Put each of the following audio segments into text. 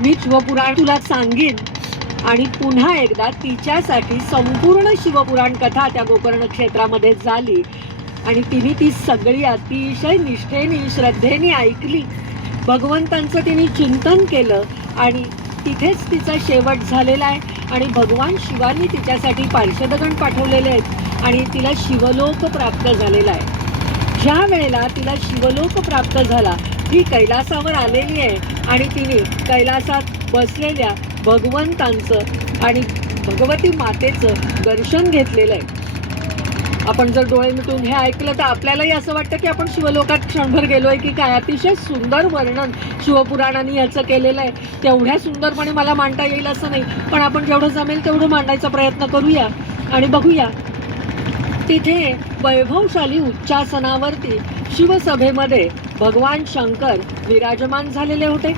मी शिवपुराण तुला सांगेन. आणि पुन्हा एकदा तिच्यासाठी संपूर्ण शिवपुराण कथा त्या गोकर्ण क्षेत्रामध्ये झाली. आणि तिने ती सगळी अतिशय निष्ठेने श्रद्धेने ऐकली. भगवंतांचं तिने चिंतन केलं आणि तिथेच तिचा शेवट झालेला आहे. आणि भगवान शिवानी तिच्यासाठी पार्षदगण पाठवलेले आहेत आणि तिला शिवलोक प्राप्त झालेला आहे. ज्या वेळेला तिला शिवलोक प्राप्त झाला ती कैलासावर आलेली आहे. आणि तिने कैलासात बसलेल्या भगवंतांचं आणि भगवती मातेचं दर्शन घेतलेलं आहे. आपण जर डोळे मिटून हे ऐकलं तर आपल्यालाही असं वाटतं की आपण शिवलोकात क्षणभर गेलो आहे की काय? अतिशय सुंदर वर्णन शिवपुराणाने याचं केलेलं आहे. तेवढ्या सुंदरपणे मला मांडता येईल असं नाही. पण आपण जेवढं जमेल तेवढं मांडायचा प्रयत्न करूया आणि बघूया. तिथे वैभवशाली उच्चासनावरती शिवसभेमध्ये भगवान शंकर विराजमान झालेले होते.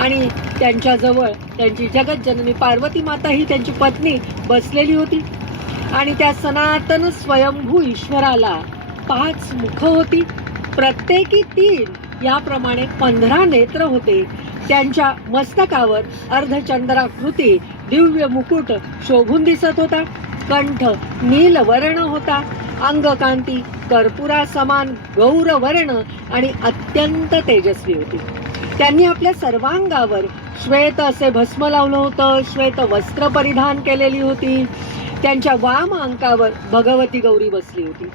आणि त्यांच्याजवळ त्यांची जगतजननी पार्वती माता ही त्यांची पत्नी बसलेली होती. आणि त्या सनातन स्वयंभू ईश्वराला पाच मुख होती. प्रत्येकी तीन याप्रमाणे पंधरा नेत्र होते. त्यांच्या मस्तकावर अर्धचंद्राकृती दिव्य मुकुट शोभून दिसत होता. कंठ नील वर्ण होता. अंगकांती कर्पुरा समान गौर वर्ण आणि अत्यंत तेजस्वी होती. त्यांनी आपल्या सर्वांगावर श्वेत असे भस्म लावलं होतं. श्वेत वस्त्र परिधान केलेली होती. त्यांच्या वाम अंकावर भगवती गौरी बसली होती.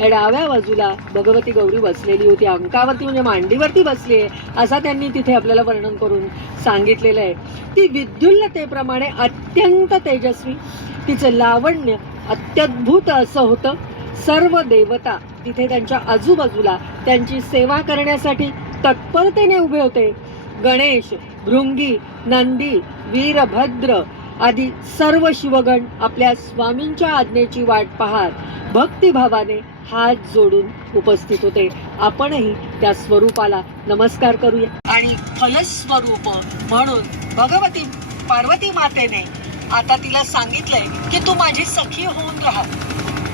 या डाव्या बाजूला भगवती गौरी बसलेली होती. अंकावरती म्हणजे मांडीवरती बसली आहे असा त्यांनी तिथे आपल्याला वर्णन करून सांगितलेलं आहे. ती विद्युल्लतेप्रमाणे अत्यंत तेजस्वी तिचं लावण्य अत्यद्भुत असं होतं. सर्व देवता तिथे त्यांच्या आजूबाजूला त्यांची सेवा करण्यासाठी तत्परतेने उभे होते. गणेश भृंगी नंदी वीरभद्र आदी सर्व शिवगण आपल्या स्वामींच्या आज्ञेची वाट पाहत भक्तिभावाने हात जोडून उपस्थित होते. आपणही त्या स्वरूपाला नमस्कार करूया. आणि फलस्वरूप म्हणून भगवती पार्वती मातेने आता तिला सांगितलंय की तू माझी सखी होऊन राहा.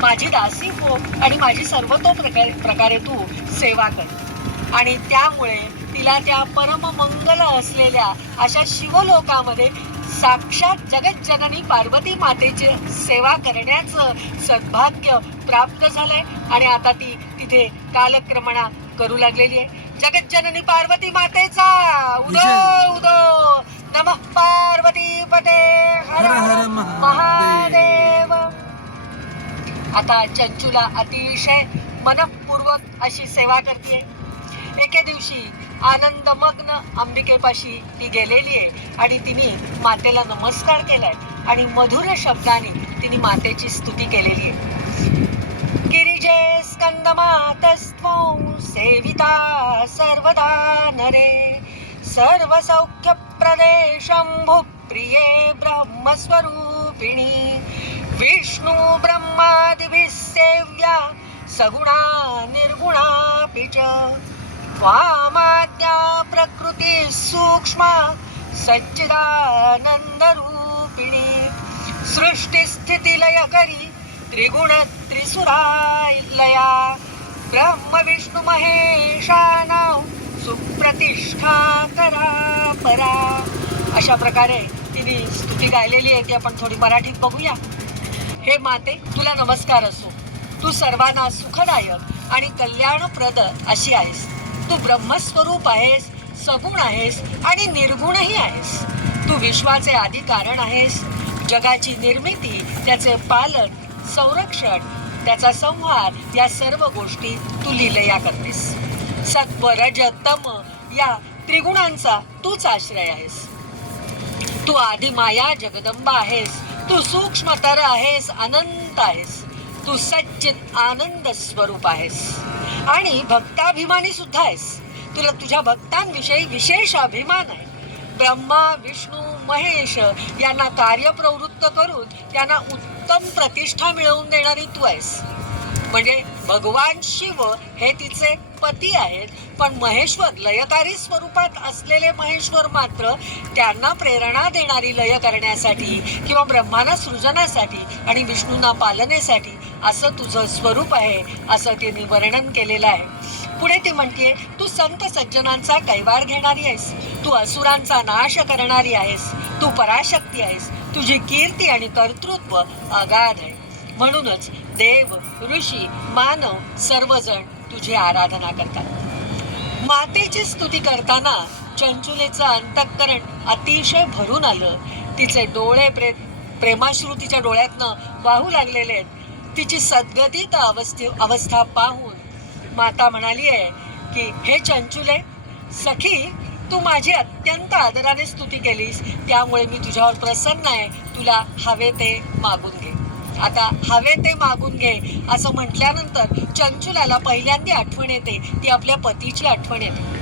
माझी दासी हो आणि माझी सर्वतो प्रकारे प्रकारे तू सेवा कर. आणि त्यामुळे तिला त्या परममंगल असलेल्या अशा शिवलोकामध्ये साक्षात जगज्जननी पार्वती मातेची सेवा करण्याचं सद्भाग्य प्राप्त झालंय. आणि आता ती तिथे कालक्रमणा करू लागलेली आहे. जगज्जननी पार्वती मातेचा उदो उदो. नमः पार्वती पते. हर हर. महादेव. आता चंचूला अतिशय मनपूर्वक अशी सेवा करते. एके दिवशी आनंदमग्न अंबिकेपाशी ती गेलेली आहे. आणि तिने मातेला नमस्कार केलाय. आणि मधुर शब्दाने तिने मातेची स्तुती केलेली आहे. गिरिजे स्कंदमातस्त्वं सेविता सर्वदा नरे. सर्वसौख्यप्रदे शम्भुप्रिये ब्रह्मस्वरूपिणी. विष्णु ब्रह्मादिभिः सेव्या सगुणा निर्गुणापि च. त्वामाज्ञा प्रकृती सूक्ष्मा सच्चिदानन्दरूपिणी सृष्टिस्थितिलयकरी त्रिगुण त्रिसुरालया ब्रह्म विष्णु महेशानां सुप्रतिष्ठा करा परा. अशा प्रकारे तिने स्तुती गायलेली आहे ती आपण थोडी मराठीत बघूया. हे माते तुला नमस्कार असो. तू सर्वांना सुखदायक आणि कल्याणप्रद अशी आहेस. तू ब्रह्मस्वरूप आहेस सगुण आहेस आणि निर्गुणही आहेस. तू विश्वाचे आदी कारण आहेस. जगाची निर्मिती त्याचे पालन संरक्षण त्याचा संहार या सर्व गोष्टी तू लिलया करतेस. सत्व रज तम या त्रिगुणांचा तूच आश्रय आहेस. तू आधी माया जगदंबा आहेस. तू सूक्ष्मतर आहेस अनंत आहेस. तू सच्चित आनंद स्वरूप आहेस. आणि भक्ताभिमानी सुद्धा आहेस. तुला तुझ्या भक्तांविषयी विशेष अभिमान आहे. ब्रह्मा विष्णू महेश यांना कार्यप्रवृत्त करून त्यांना उत्तम प्रतिष्ठा मिळवून देणारी तू आहेस. म्हणजे भगवान शिव हे तिचे पती आहेत पण महेश्वर लयकारी स्वरूपात असलेले महेश्वर मात्र त्यांना प्रेरणा देणारी लय करण्यासाठी किंवा ब्रह्माना सृजनासाठी आणि विष्णूंना पालनेसाठी असं तुझं स्वरूप आहे असं तिने वर्णन केलेलं आहे. पुढे ती म्हणते तू संत सज्जनांचा कैवार घेणारी आहेस. तू असुरांचा नाश करणारी आहेस. तू पराशक्ती आहेस. तुझी कीर्ती आणि कर्तृत्व अगाध आहे. म्हणूनच देव ऋषी मानव सर्वजण तुझी आराधना करतात. मातेची स्तुती करताना चंचुलेचं अंतःकरण अतिशय भरून आलं. तिचे डोळे प्रे प्रेमाश्रुतीच्या डोळ्यातनं वाहू लागलेले आहेत. तिची सद्गतीत अवस्थे अवस्था पाहून माता म्हणाली आहे की हे चंचुले सखी तू माझी अत्यंत आदराने स्तुती केलीस. त्यामुळे मी तुझ्यावर प्रसन्न आहे. तुला हवे ते मागून घे. आता हवे ते मागून घे असं म्हटल्यानंतर चंचुलाला पहिल्यांदा आठवण येते. ती आपल्या पतीची आठवण येते.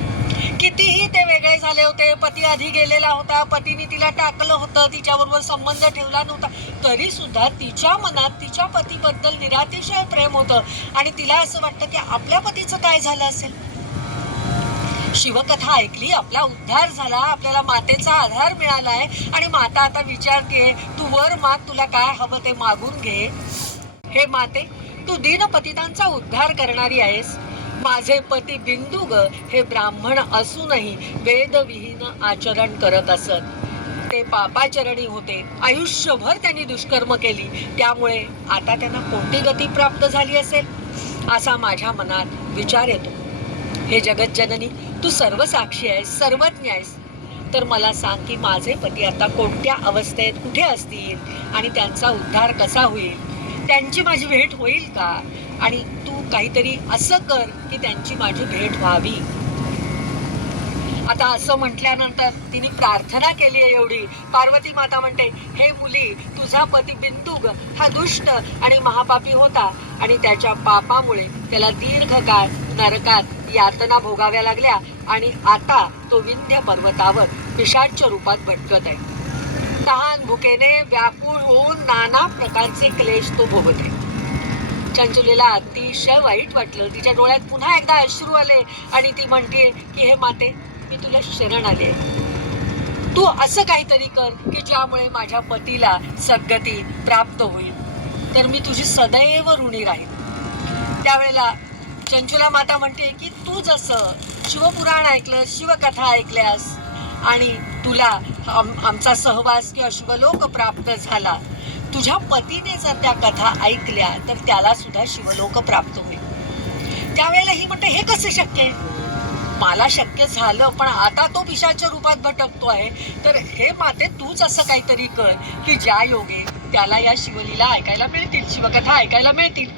कितीही ते वेगळे झाले होते पती आधी गेलेला होता पतीने तिला टाकलं होतं तिच्याबरोबर संबंध ठेवला नव्हता. तरी सुद्धा तिच्या मनात तिच्या पतीबद्दल निरातिशय प्रेम होतं. आणि तिला असं वाटतं की आपल्या पतीचं काय झालं असेल? शिवकथा ऐकली आपला उद्धार झाला आपल्याला मातेचा आधार मिळालाय. आणि माता आता विचारते तू वर माग तुला काय हवं ते मागून घे. हे माते तू दीनपतितांचा उद्धार करणारी आहेस. माझे पती बिंदुग हे ब्राह्मण असूनही वेदविहीन आचरण करत असत. ते पापाचरणी होते. आयुष्यभर त्यांनी दुष्कर्म केली. त्यामुळे आता त्यांना कोणती गती प्राप्त झाली असेल? असा माझ्या मनात विचार येतो. हे जगज्जननी तू सर्व साक्षी आहेस सर्वज्ञ आहेस. तर मला सांग की माझे पती आता कोणत्या अवस्थेत कुठे असतील? आणि त्यांचा उद्धार कसा होईल? त्यांची माझी भेट होईल का? आणि काहीतरी असं कर की त्यांची माझी भेट व्हावी. आता असं म्हटल्यानंतर तिने प्रार्थना केली आहे एवढी. पार्वती माता म्हणते हे मुली तुझा पती बिंदुग हा दुष्ट आणि महापापी होता आणि त्याच्या पापामुळे त्याला दीर्घकाळ नरकात यातना भोगाव्या लागल्या आणि आता तो विंध्य पर्वतावर पिशाच्या रूपात भटकत आहे. तहान भुकेने व्याकुळ होऊन नाना प्रकारचे क्लेश तो भोगते चंचुलेला अतिशय वाईट वाटलं. तिच्या डोळ्यात पुन्हा एकदा अश्रू आले आणि ती म्हणते की हे माते मी तुला शरण आले तू असं काहीतरी कर की ज्यामुळे माझ्या पतीला सद्गती प्राप्त होईल. तर मी तुझी सदैव ऋणी राहील त्यावेळेला चंचुला माता म्हणते की तू जसं शिवपुराण ऐकलं शिवकथा ऐकल्यास आणि तुला आम- आमचा सहवास किंवा शिवलोक प्राप्त झाला तुझ्या पतीने जर त्या कथा ऐकल्या तर त्याला सुद्धा शिवलोक प्राप्त होईल. त्यावेळेला ही म्हणते हे कसं शक्य आहे? मला शक्य झालं पण आता तो पिशाच्या रूपात भटकतो आहे तर हे माते तूच असं काहीतरी कर की ज्या योगे त्याला या शिवलीला ऐकायला मिळतील शिवकथा ऐकायला मिळतील.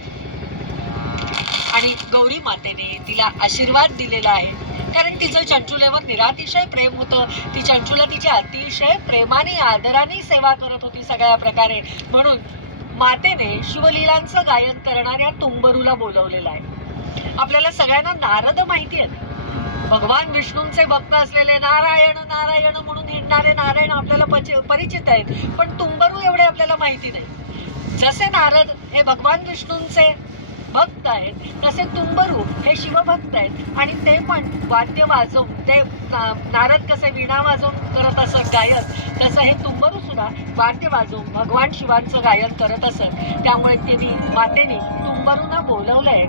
आणि गौरी मातेने तिला आशीर्वाद दिलेला आहे. कारण तिचं चंचुलेवर निरातिशय प्रेम होतं. ती चंचुला तिच्या अतिशय प्रेमाने आदराने सेवा करत होती. सगळ्या प्रकारे. म्हणून मातेने शिवलीलांचं गायन करणाऱ्या तुंबरूला बोलवलेलं आहे. आपल्याला सगळ्यांना नारद माहिती आहेत भगवान विष्णूंचे भक्त असलेले नारायण नारायण म्हणून हिंडणारे नारायण आपल्याला परिचित आहेत. पण तुंबरू एवढे आपल्याला माहिती नाही. जसे नारद हे भगवान विष्णूंचे भक्त आहेत तसे तुंबरू हे शिवभक्त आहेत. आणि ते पण वाद्य वाजवून ते नारद कसे विणा वाजवून करत असत गायन तसं हे तुंबरू सुद्धा वाद्य वाजवून भगवान शिवांचं गायन करत असत. त्यामुळे तिने मातेने तुंबरूंना बोलवलंय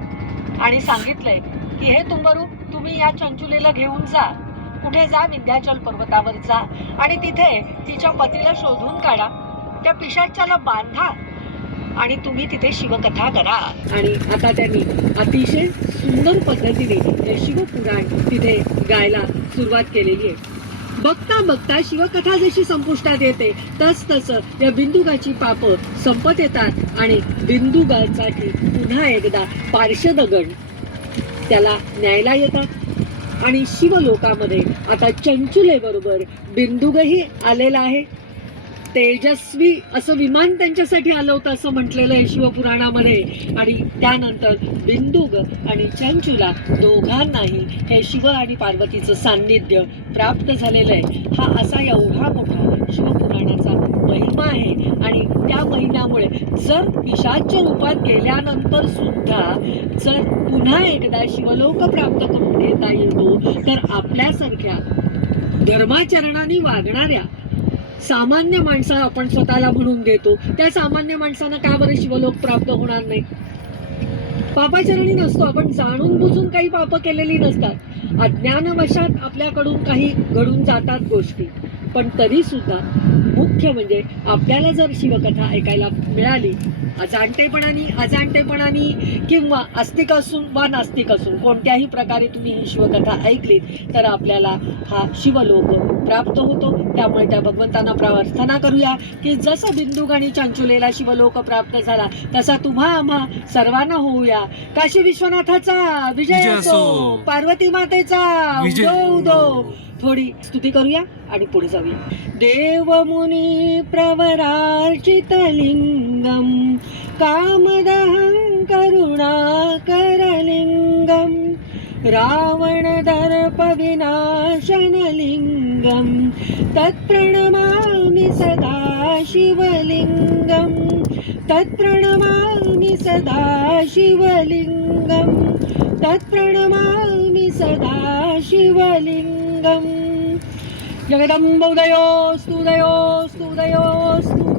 आणि सांगितलंय की हे तुंबरू तुम्ही या चंचुलेला घेऊन जा. कुठे जा विंध्याचल पर्वतावर जा आणि तिथे तिच्या पतीला शोधून काढा. त्या पिशाच्याला बांधा. आणि तुम्ही तिथे शिवकथा करा. आणि आता त्यांनी अतिशय सुंदर पद्धतीने हे शिवपुराण तिथे गायला सुरुवात केलेली आहे. बघता बघता शिवकथा जशी संपुष्टात येते तस तसं या बिंदुगाची पाप संपत येतात आणि बिंदुगासाठी पुन्हा एकदा पार्श्वदगण त्याला न्यायला येतात. आणि शिवलोकामध्ये आता चंचुले बरोबर बिंदुगही आलेला आहे. तेजस्वी असं विमान त्यांच्यासाठी आलं होतं असं म्हटलेलं आहे शिवपुराणामध्ये. आणि त्यानंतर बिंदुग आणि चंचुला दोघांनाही हे शिव आणि पार्वतीचं सान्निध्य प्राप्त झालेलं आहे. हा असा एवढा मोठा शिवपुराणाचा महिमा आहे. आणि त्या महिन्यामुळे जर पिशाच्या रूपात गेल्यानंतर सुद्धा जर पुन्हा एकदा शिवलोक प्राप्त करून घेता येतो तर आपल्यासारख्या धर्माचरणाने वागणाऱ्या सामान्य माणसं आपण स्वतःला म्हणून देतो. त्या सामान्य माणसांना का बरं शिवलोक प्राप्त होणार नाही? पापाचरणी नसतो. आपण जाणून बुजून काही पाप केलेली नसतात. अज्ञानवशात आपल्याकडून काही घडून जातात गोष्टी. पण तरी सुद्धा मुख्य म्हणजे आपल्याला जर शिवकथा ऐकायला मिळाली अजाणतेपणाने अजाणतेपणाने किंवा आस्तिक असून वा नास्तिक असून कोणत्याही प्रकारे तुम्ही ही शिवकथा ऐकली तर आपल्याला हा शिवलोक प्राप्त होतो त्यामुळे त्या भगवंतांना प्रार्थना करूया की जसं बिंदुक आणि चंचुलेला शिवलोक प्राप्त झाला तसा तुम्हा आम्हा सर्वांना होऊया काशी विश्वनाथाचा विजय असो. पार्वती मातेचा. उदो उदो थोडी स्तुती करूया आणि पुढे जाऊया. देवमुनी प्रवरार्चित लिंगम कामदहं करुणाकरलिङ्गं रावणदर्पविनाशनलिङ्गं तत्प्रणमामि सदा शिवलिङ्गं तत्प्रणमामि सदा शिवलिङ्गम् तत्प्रणमामि सदाशिवलिङ्गं जगदम्बहुदयोस्तु दयोस्तु दयोस्तु